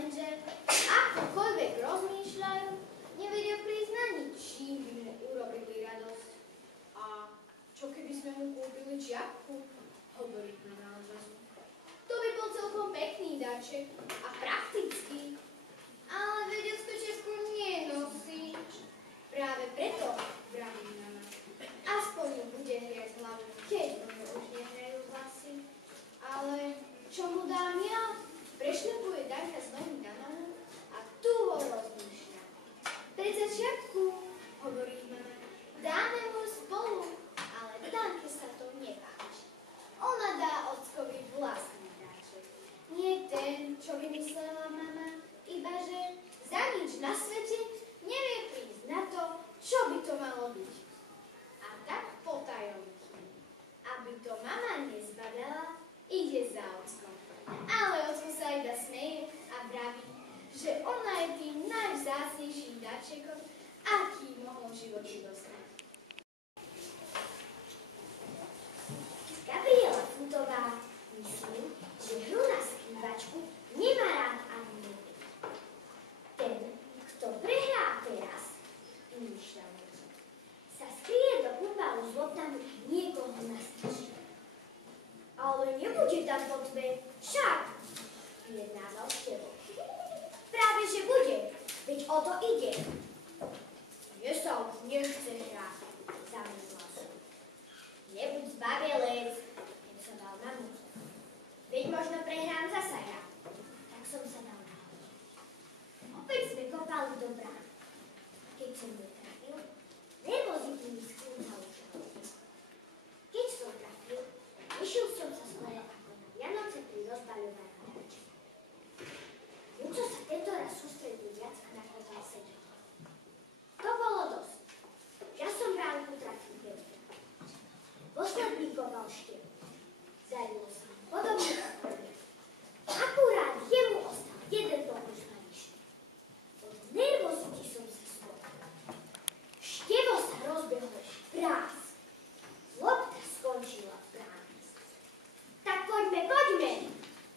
Lenže akokoľvek rozmýšľajú, nevedia prísť na nič, čím by mu urobili radosť. A čo keby sme mu kúpili čiapku? Hovorí mama odrazu. To by bol celkom pekný darček a praktický. Ale veď ocko čiapku nenosí. Práve preto, vraví mama. Aspoň mu bude hriať hlavu, keď mu už nehrajú vlasy. Ale čo mu dám ja? Prešľapuje Danka s novým Danonom a tu ho rozmýšľa. Predsa čiapku, hovorí mama, dáme mu spolu, ale Danke sa to nepáči. Ona dá ockovi vlastný dáček. Nie ten, čo vymyslela mama, ibaže za nič na svete nevie prísť na to, čo by to malo byť. A tak potajomky. Aby to mama nezbadala, ide za ockom. Ale ocko sa iba smeje a vraví, že ona je tým najvzácnejším darčekom, aký mohol v živote dostať. Gabriela Futová myslí, že hru na skrývačku nemá rád ani niekto. Ten, kto prehrá teraz, vymýšľa sa skrie do kúpalu s loptami niekoho nastraší. Ale nebude tam po tve, však, vyjednával s tebou. Práve, že bude, veď o to ide. Mne sa už nechce hrať, zamyslela som. Nebuď zbabelec, keď sa dal na múzu. Veď možno prehrám zasa ja. Tak som sa dal na hlavu. Opäť sme kopali do brán. Keď som dotrafil, nervozitný mi skrúcal už hlavu. Keď som trafil, vyšiel som sa skoro ako na Vianoce pri rozbaľovaní darčeka. Muco sa tento raz sústredil viac a nakladal sedel. To bolo dosť. Ja som ránku trafil pevne. Posledníkoval štiev. Zarilo sa mu podobne ako mne. Akurát jemu ostal jeden pokus na vyššie. Od nervozity som sa spokal. Štievo sa rozbehlo prác. Lopta skončila v bráne. Tak poďme,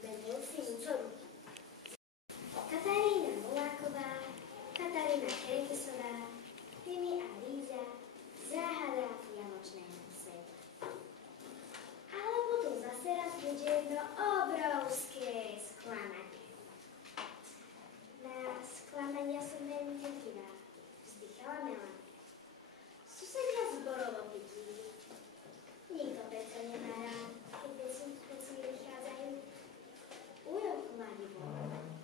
venil si Muco ruky. Katarína Nováková, Katarína Kerekesová, Timi a Líza, záhada vianočného sveta. Ale potom zase raz bude jedno obrovské sklamanie. Na sklamania som veľmi citlivá, vzdychala Melanie. Susedia zborovo pití. Nikto predsa nemá rád, keď veci vychádzajú. Ujo kladivo,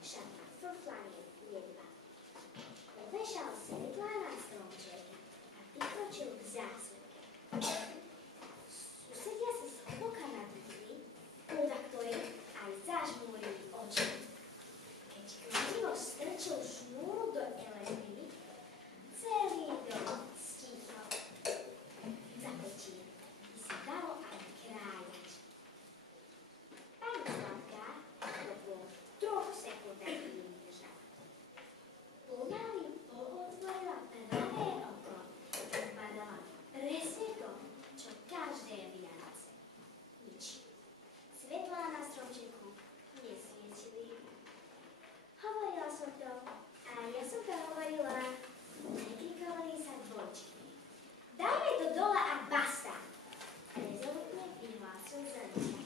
však foflanie jedva. Povešal svetlá na stromček a prikročil k zásuvke. Susedia sa zhlboka nadýchli, podľa ktorých aj zažmúrili oči. Keď kladivo strčil šnúru do elektriny, celý dom stíchol. Za pečím by sa dalo aj krájať. Pani Slavka to bolo v 3 sekundách vydržala. Pomaly pootvorila pravé oko, zbadala presne to, čo každé Vianoce. Nič. Svetlá na stromčeku nesvietili. Hovorila som to, a ja som to hovorila. Neklikovali sa dvojčky. Dajme to dole a basta! Rezolutne vyhlásil Zelica.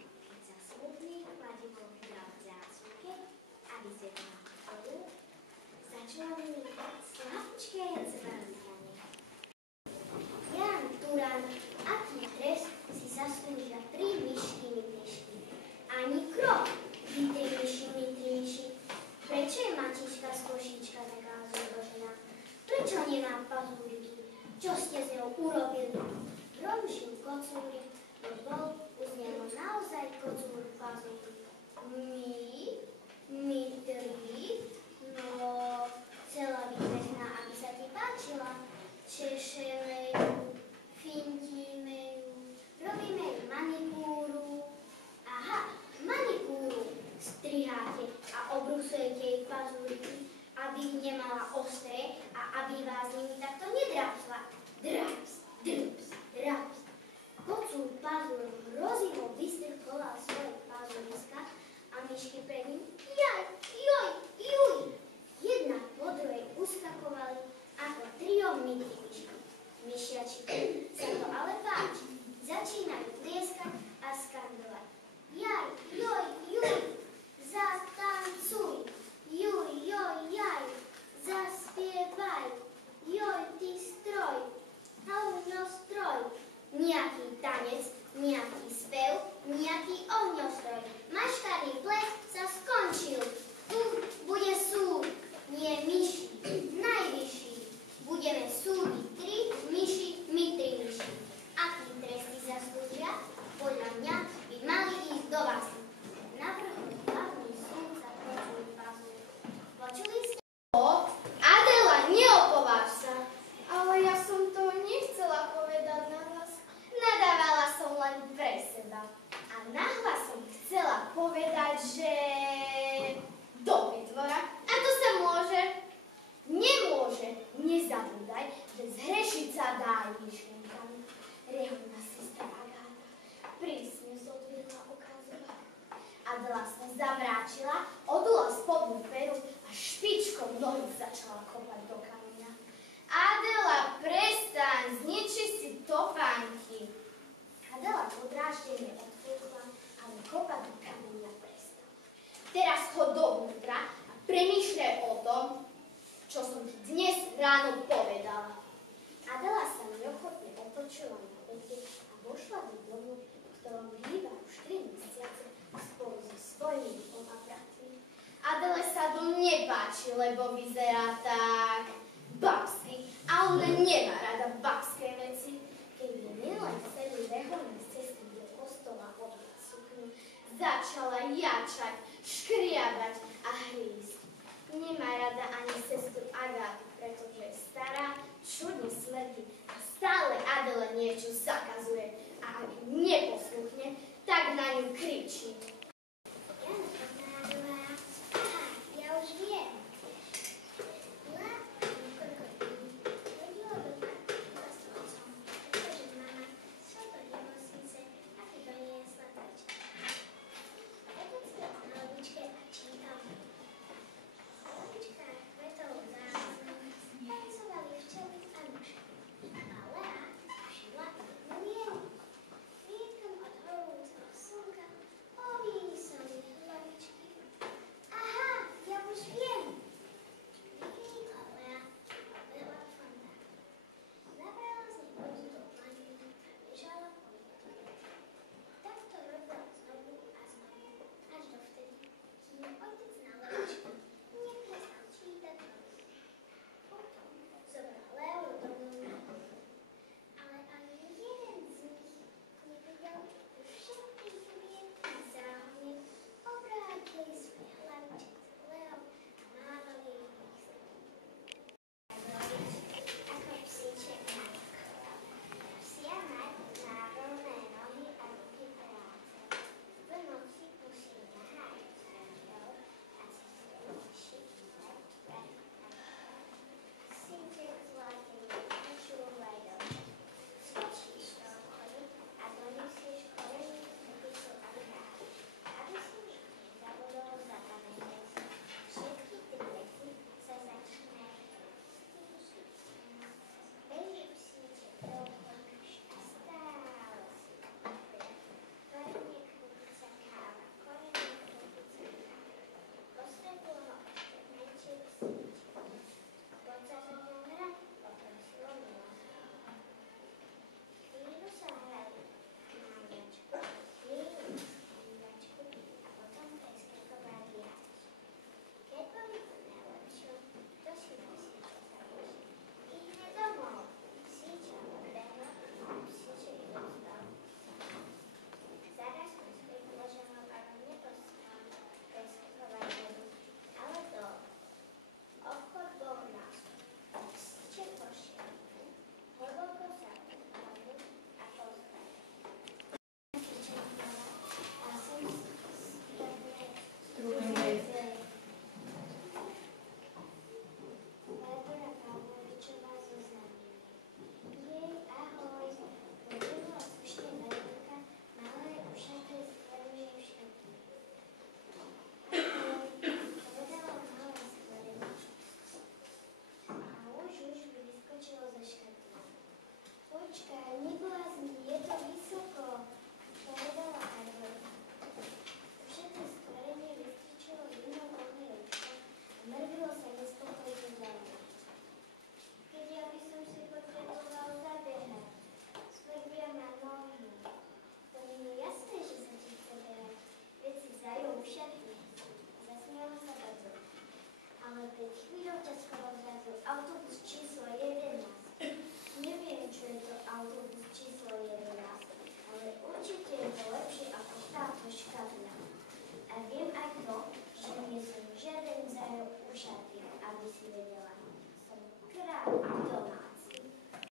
Keď sa smutný kladivo vydal v zásuvke a vyzvedla hru, začala vynikať slabúčké zvrnkanie. Jan Turan, aký trest si zaslúžia 3 myškými myšky. Ani krok, vy 3 myši. Prečo je Matička z košíčka taká zložená? Prečo nemá pazúriky? Čo ste z ňou urobili? Romšin kocúrik, no bol z neho naozaj kocúr pazúrik. My 3? No, chcela byť pekná, aby sa ti páčila. Češelejú, fintimejú, robíme ju manikúru. Aha, manikúru striháte a obrusujete jej pazúriky, aby ich nemala ostré a aby vás nimi takto nedrapsla. Draps, drps, draps. Kocúr pazúr hrozivo vystrkoval svoje pazúriska a myšky pred ním. Jaj, nohy začala kopať do kameňa. Adela, prestaň, zniči si topánky. Adela podráždene odfúkla, ale kopať do kameňa prestala. Teraz chod dovnútra a premýšľaj o tom, čo som ti dnes ráno povedala. Adela sa neochotne otočila na pete a vošla do domu, v ktorom býva už 3 mesiace spolu so svojimi 2 bratmi. Adele sa dom nepáči, lebo vyzerá tak babsky a ona nemá rada babské veci. Keby nielen chceli reholné cesty do kostola odvať sukňu, začala jačať, škriabať a hrísť. Nemá rada ani sestru Agátu, pretože je stará, čudne smrdí a stále Adele niečo zakazuje. A ak neposluchne, tak na ňu kričí.